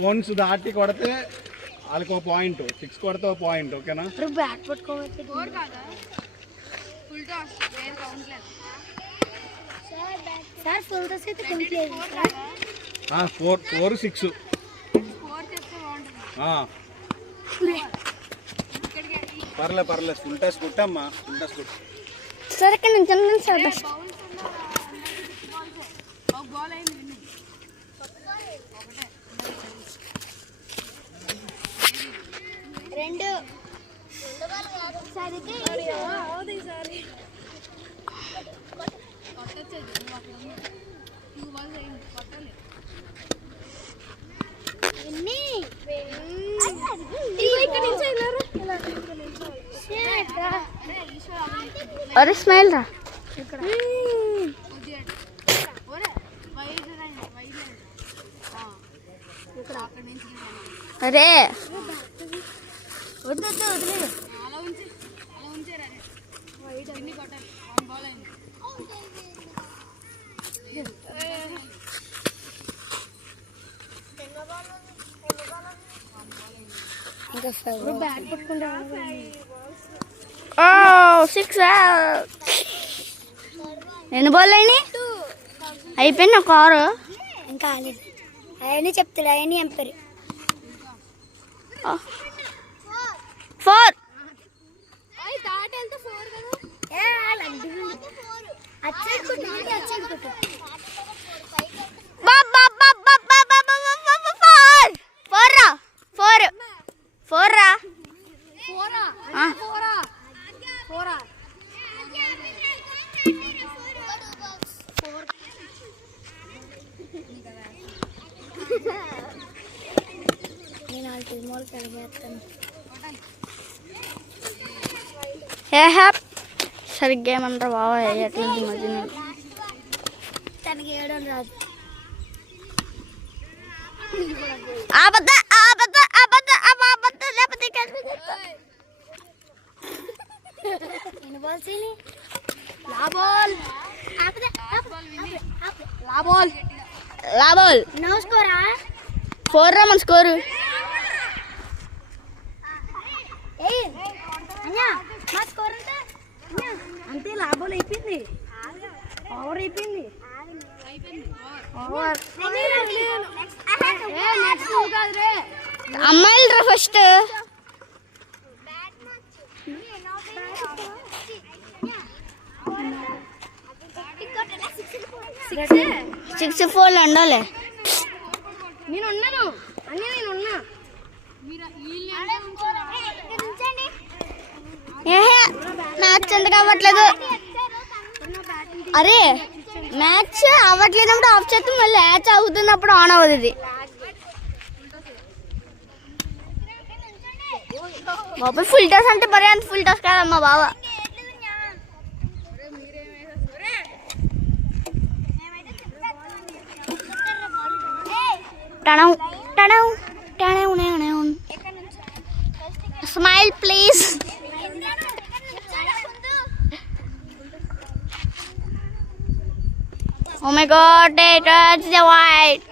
Cones దాటి కొడితే వాళ్ళకి ఒక పాయింట్, 6 కొడితే ఒక పాయింట్. ఓకేనా? ఫోర్ 6 పర్లేదు ఫుల్ టాస్ కొట్టమ్మా, ఫుల్ టాస్ కొట్టు. సరే సార్ బెస్ట్. రెండు अरे स्माइल रा अरे సిక్స్ ఎన్ని బాల్ అయినాయి? అయిపోయింది ఒక కారు ఇంకా అవన్నీ చెప్తాడు. అవన్నీ ఎంపరు 4 సరిగ్గా ఏమంటారు బాగా వేయట్లేదు మధ్య తనకి వేయడం రాదు. ఫోర్ రా మన స్కోరు. అంతే లాభాలు అయిపోయింది. ఓవర్ అయిపోయింది. అమ్మాయిలు రా ఫస్ట్. 6-4 ఉండాలి. నేనున్నాను అన్నీ నేనున్నా. మ్యాచ్ ఎందుకు అవ్వట్లేదు? అరే మ్యాచ్ అవ్వట్లేనప్పుడు ఆఫ్ చేస్తే మళ్ళీ మ్యాచ్ అవుతున్నప్పుడు ఆన్ అవ్వదు. బాబా ఫుల్ టాస్ అంటే మరి అంత ఫుల్ టాస్ కాదమ్మా బాబా. Smile please. Oh my God, they touched the white.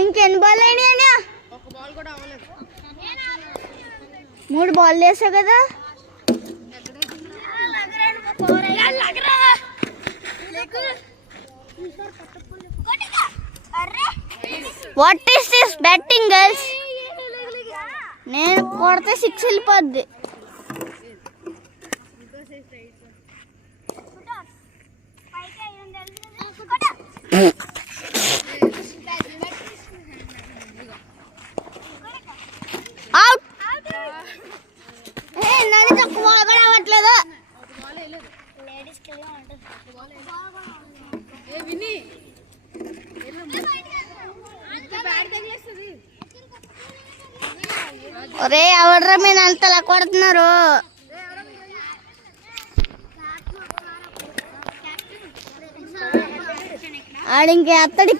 ఇంకెన్ని బాల్ అయినాయి? 3 బాల్ వేసావు కదా. What is this batting girls? నేను కొడితే 6 వెళ్ళిపోద్ది. అవుట్. నన్ను తక్కువ కూడా అవ్వట్లేదు. ఒరే ఎవడ్రా మీరు అంతలా కొడుతున్నారు? ఆడింకే అత్తడి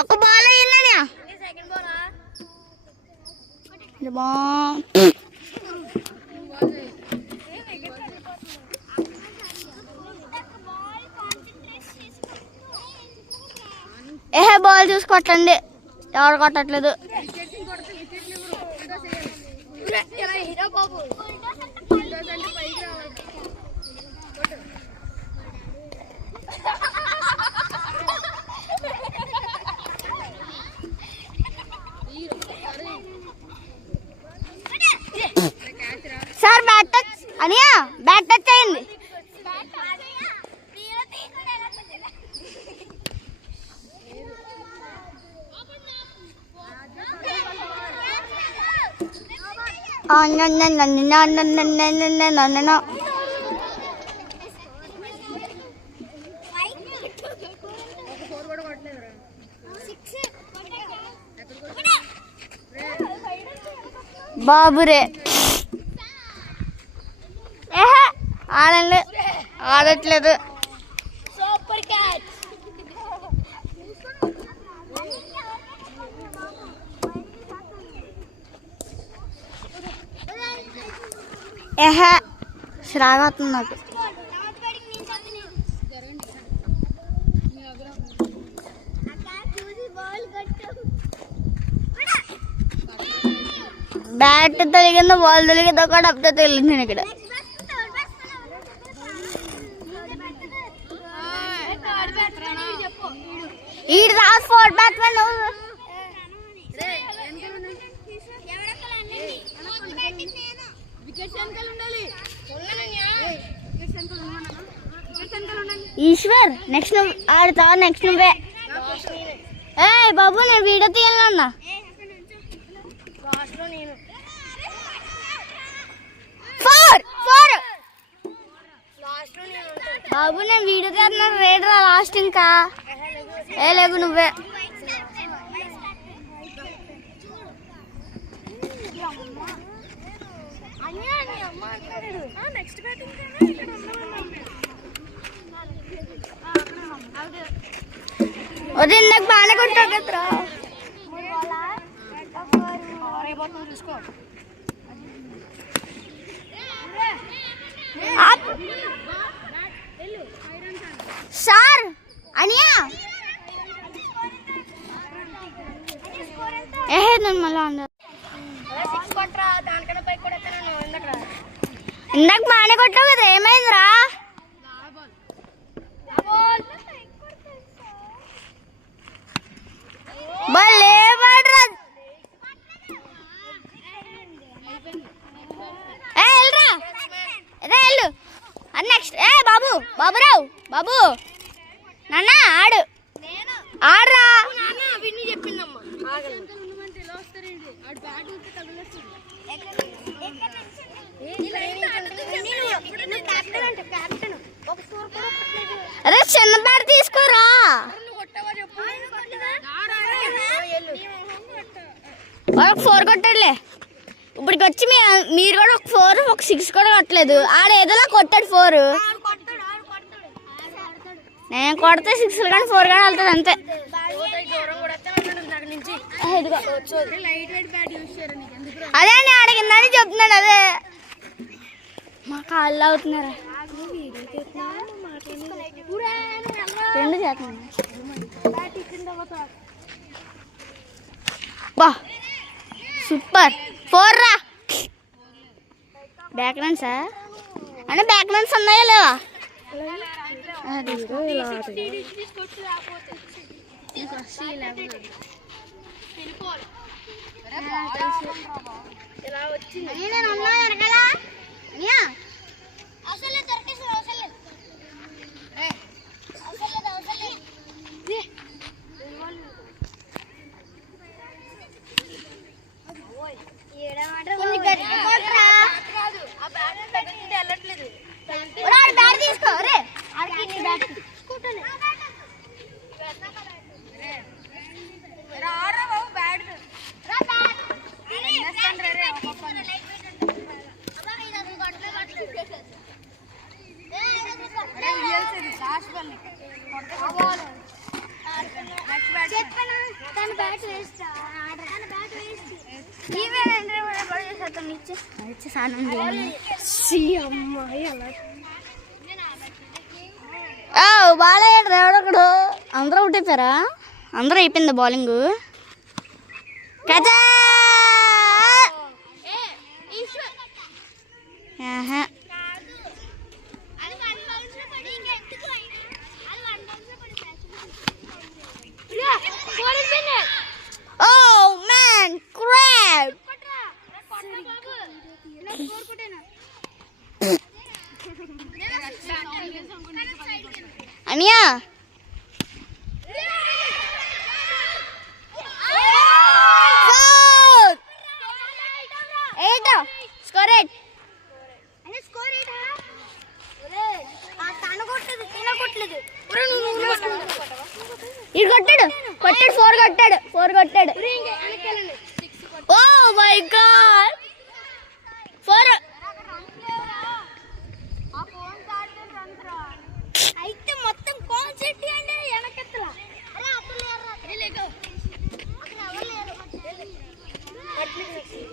ఒక బాల్ అయిందని ఏహే బాల్ చూసి కొట్టండి, ఎవరు కొట్టట్లేదు. సార్ బ్యాట్ టచ్ అనియా, బ్యాట్ టచ్ అయింది. బాబురే ఆడట్లేదు. Super catch. శ్రాగవుతుంది నాకు. బ్యాట్ తొలిగిందో బాల్ తొలిగిందో కూడా అప్పుడే తెలియదు నేను ఇక్కడ. ఈ Raj four batsmen Eshwar. Next నువ్వు ఆడుతావా? నెక్స్ట్ నువ్వే. ఏ బాబు నేను వీడియో తీయాలన్నా. బాబు నేను వీడియో తీస్తున్నాను, రేడరా లాస్ట్. ఇంకా ఏ లేవు నువ్వే. వద్దు, ఇందాక బాగానే కొట్టావు కదరా. సార్ అనియా ఏహే నన్ను మళ్ళా ఇందాక బాగానే కొట్టావు కదా, ఏమైందిరా? భలే పడరా. వెళ్ళు నెక్స్ట్. ఏ బాబు, బాబురావు, బాబు నాన్న ఆడు, ఆడరా. అరే చిన్న బ్యాట్ తీసుకోరా. వాళ్ళకి 4 కొట్టాడులే. ఇప్పటికి వచ్చి మీరు కూడా ఒక 4 ఒక 6 కూడా కొట్టలేదు. ఆడ ఏదోలా కొట్టాడు 4. నేను కొడితే 6 కానీ 4 కానీ వెళ్తుంది అంతే. అదే అని అడిగిందని చెప్తున్నాడు. అదే మా కాళ్ళు అవుతున్నారా. 2 చేస్తున్నాను. బా సూపర్. 4 రా. బ్యాక్ రన్సా అంటే బ్యాక్ రన్స్ ఉన్నాయా లేవా? తీసుకో రే. బాలయ్యాడు ఎవడొకడు. అందరూ ఒకటైపోయారా? అందరూ అయిపోయింది బౌలింగ్. కథ Oh man, crab! Ania. Score 8. Score 8. కొట్టాడు 4 కొట్టాడు. Oh my god 4. అయితే మొత్తం కాన్సెప్ట్ అంటే వెనకెత్తలా.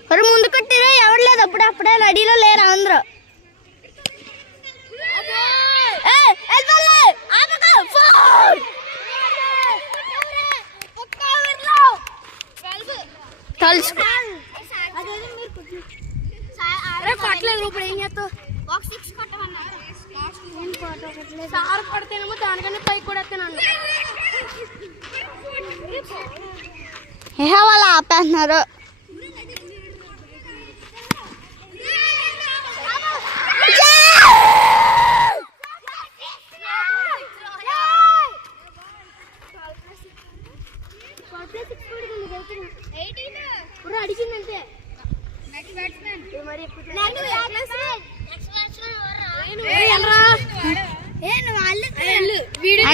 మరి ముందు కొట్టిరా ఎవరు లేదు. అప్పుడే రెడీలో లేరు అందరూ. కొట్టలేదు. ఇప్పుడు ఏం చేస్తావు? సార్ కొడితేనేమో దానికన్నా పైకి కూడా వస్తాను. వాళ్ళు ఆపేస్తున్నారు. అడిగిందంటే వీడియో